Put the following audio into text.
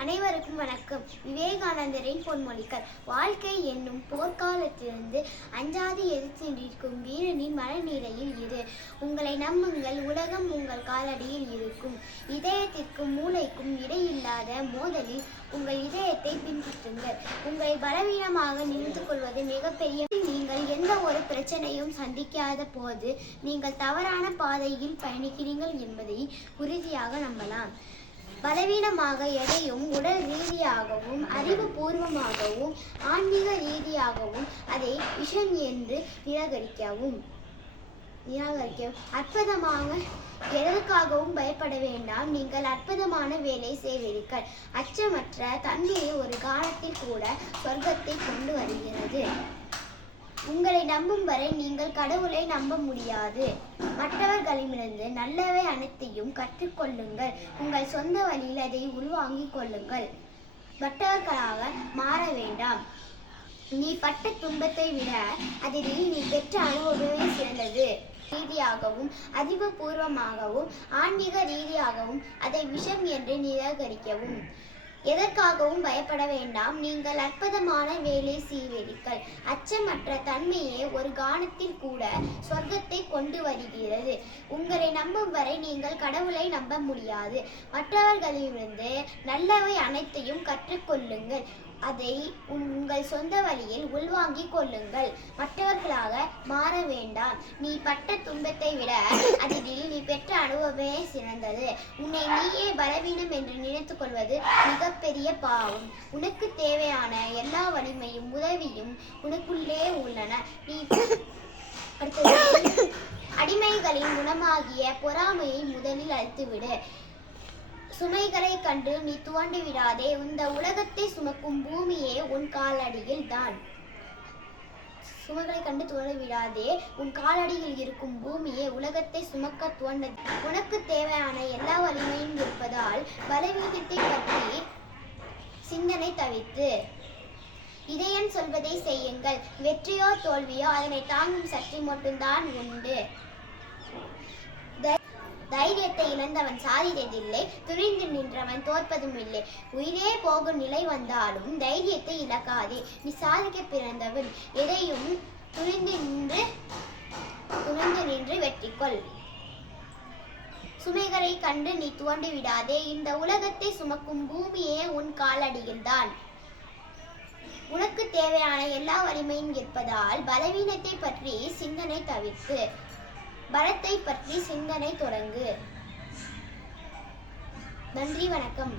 அனைவருக்கும் வணக்கம். விவேகானந்தரின் பொன்மொழிகள். வாழ்க்கை என்னும் போர்க்காலத்திலிருந்து அஞ்சாது எதிர்த்து நிற்கும் வீரனின் மனநிலையில் இரு. உங்களை நம்புங்கள் உலகம் உங்கள் காலடியில் இருக்கும். இதயத்திற்கும் மூளைக்கும் இடையில்லாத மோதலில் உங்கள் இதயத்தை பின்பற்றுங்கள். உங்களை பலவீனமாக நிறுத்து கொள்வது மிகப்பெரிய நீங்கள் எந்த ஒரு பிரச்சனையும் சந்திக்காத போது நீங்கள் தவறான பாதையில் பயணிக்கிறீர்கள் என்பதை உறுதியாக நம்பலாம். பலவீனமாக எதையும் உடல் ரீதியாகவும் அறிவுபூர்வமாகவும் ஆன்மீக ரீதியாகவும் அதை விஷம் என்று நிராகரிக்கவும். நிராகரிக்கவும். அற்புதமாக எதற்காகவும் பயப்பட வேண்டாம். நீங்கள் அற்புதமான வேலை செய்வீர்கள். அச்சமற்ற தன்மையை ஒரு காலத்தில் கூட சொர்க்கத்தை கொண்டு வருகிறது. நம்பும் வரை நீங்கள் கடவுளை நம்ப முடியாது. மற்றவர்களிடமிருந்து நல்லவை அனைத்தையும் கற்றுக்கொள்ளுங்கள். உங்கள் சொந்த வழியில் அதை உள்வாங்கிக் கொள்ளுங்கள். மற்றவர்களாக மாற வேண்டாம். நீ பட்ட துன்பத்தை விட அதில் நீ பெற்ற அனுபவமே சிறந்தது. ரீதியாகவும் அறிவுபூர்வமாகவும் ஆன்மீக ரீதியாகவும் அதை விஷம் என்று நிராகரிக்கவும். எதற்காகவும் பயப்பட வேண்டாம். நீங்கள் அற்புதமான வேலை செய்வீர்கள். அச்சமற்ற தன்மையே ஒரு கானத்தில் கூட சொர்க்கத்தை கொண்டு வருகிறது. உங்களை நம்பும் வரை நீங்கள் கடவுளை நம்ப முடியாது. மற்றவர்களிலிருந்து நல்லவை அனைத்தையும் கற்றுக்கொள்ளுங்கள். அதை உங்கள் சொந்த வழியில் உள்வாங்கிக் கொள்ளுங்கள். மற்றவர்களாக மாற வேண்டாம். நீ பட்ட துன்பத்தை விட அதில் நீ பெற்ற அனுபவமே சிறந்தது. உன்னை நீயே பலவீனம் என்று நினைத்துக் கொள்வது மிகப்பெரிய பாவம். உனக்கு தேவையான வலிமையும் உதவியும் உனக்குள்ளே உள்ளன. நீ அடிமைகளின் குணமாகிய பொறாமையை முதலில் அழித்துவிடு. சுமைகளை கண்டு நீ துவண்டு விடாதே. இந்த உலகத்தை சுமக்கும் பூமியே உன் காலடியில் தான். சுமைகளை கண்டு துவண்டு விடாதே. உன் காலடியில் இருக்கும் பூமியே உலகத்தை சுமக்க துவண்டது. உனக்கு தேவையான எல்லா வலிமையும் இருப்பதால் பலவீனத்தை பற்றி சிந்தனை தவிர்த்து இதயன் சொல்வதை செய்யுங்கள். வெற்றியோ தோல்வியோ அதனை தாங்கும் சக்தி மட்டும்தான் உண்டு. தைரியத்தை இழந்தவன் சாதித்ததில்லை. துணிந்து நின்றவன் தோற்பதும் இல்லை உயிரே போகும் நிலை வந்தாலும் தைரியத்தை இழக்காதே. நீ சாதிக்க பிறந்தவன் எதையும் துணிந்து நின்று துணிந்து நின்று வெற்றிக்கொள் சுமைகளை கண்டு நீ துவண்டு விடாதே. இந்த உலகத்தை சுமக்கும் பூமியே உன் காலடியில்தான். உனக்கு தேவையான எல்லா வலிமையும் இருப்பதால் பலவீனத்தை பற்றி சிந்தனை தவிர்த்து பலத்தை பற்றி சிந்தனை தொடங்கு. நன்றி வணக்கம்.